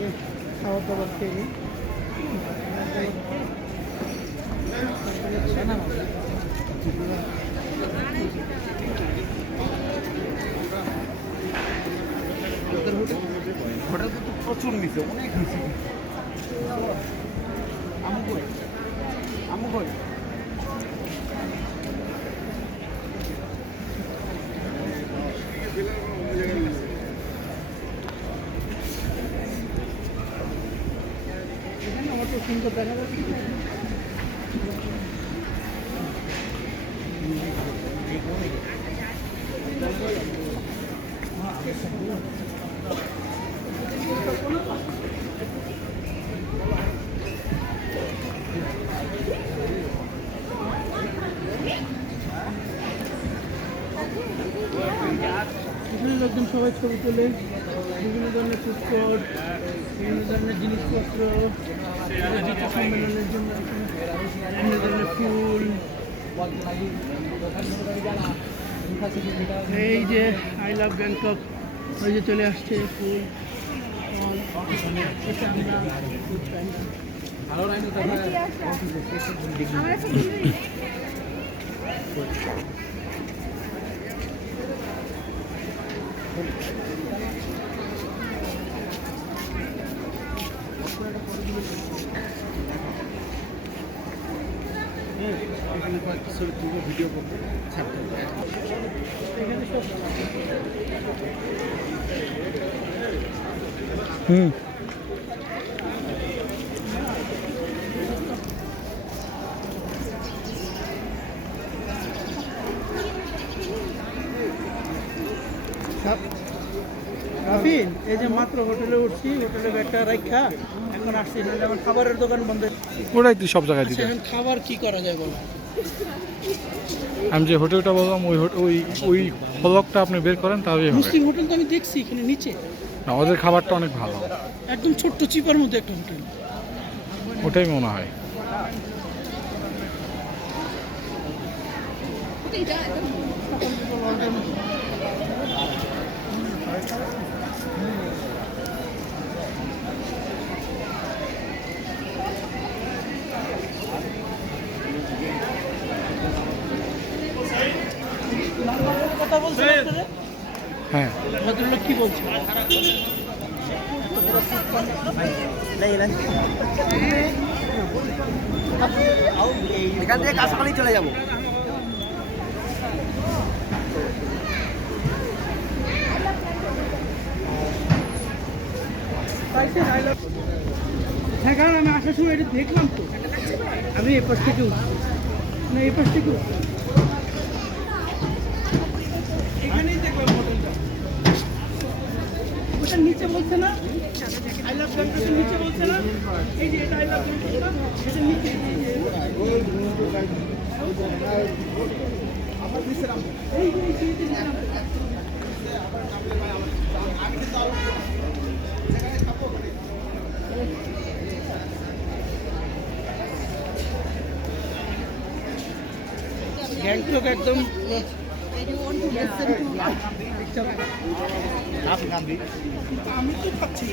থেকে খাবার দাবার খেয়ে হোটেল কিন্তু প্রচুর নিচে, অনেক নিচে। আমু কই এখানে অটো সুন্দর দেখা যাচ্ছে। এখানে লোকজন সবাই ছবি তোলে, বিভিন্ন ধরনের ফুডকোর্ট, বিভিন্ন ধরনের জিনিসপত্র, জুতা সম্মেলনের জন্য বিভিন্ন ধরনের ফুল। এই যে আই লাভ ব্যাংকক, ওই যে চলে আসছে ফুল। এখানে কয়েকটা ছবি তুলবো, ভিডিও করবো, ছাড়তে হবে। এখানে সব রাফিন, এই যে মাত্র হোটেলে উঠছি, হোটেলে ব্যাগটা রাখা এখন আসছি, নাহলে আমার খাবারের দোকান বন্ধ। ওটাই তুই সব জায়গায় দিতে। আচ্ছা, এখন খাবার কি করা যায় বলো? আমি যে হোটেলটা বললাম ওই ওই ফলকটা আপনি বের করেন তাহলেই হবে। মুসলিম হোটেল তো আমি দেখছি এখানে নিচে, না, ওদের খাবারটা অনেক ভালো, একদম ছোট্ট চিপার মধ্যে একটা হোটেল। ওটাই মনে হয়। কথা বলছেন আপনারা? হ্যাঁ, ভদ্রলোক কি বলছে? এখান থেকে কাঁচাপালি চলে যাবো। হ্যাঁ, কারণ আমি আসার সময় এটা দেখলাম তো, আমি এপাশ থেকে উঠছি, না এপাশ থেকে উঠছি, এখানেই দেখলাম হোটেলটা। ওটা নিচে বলছে না, আই লাভ ব্যাংককের নিচে বলছে না, এই যে এটা আই লাভ ব্যাংকক, এটা নিচে। গ্যাংটক একদম আমি তো খাচ্ছি।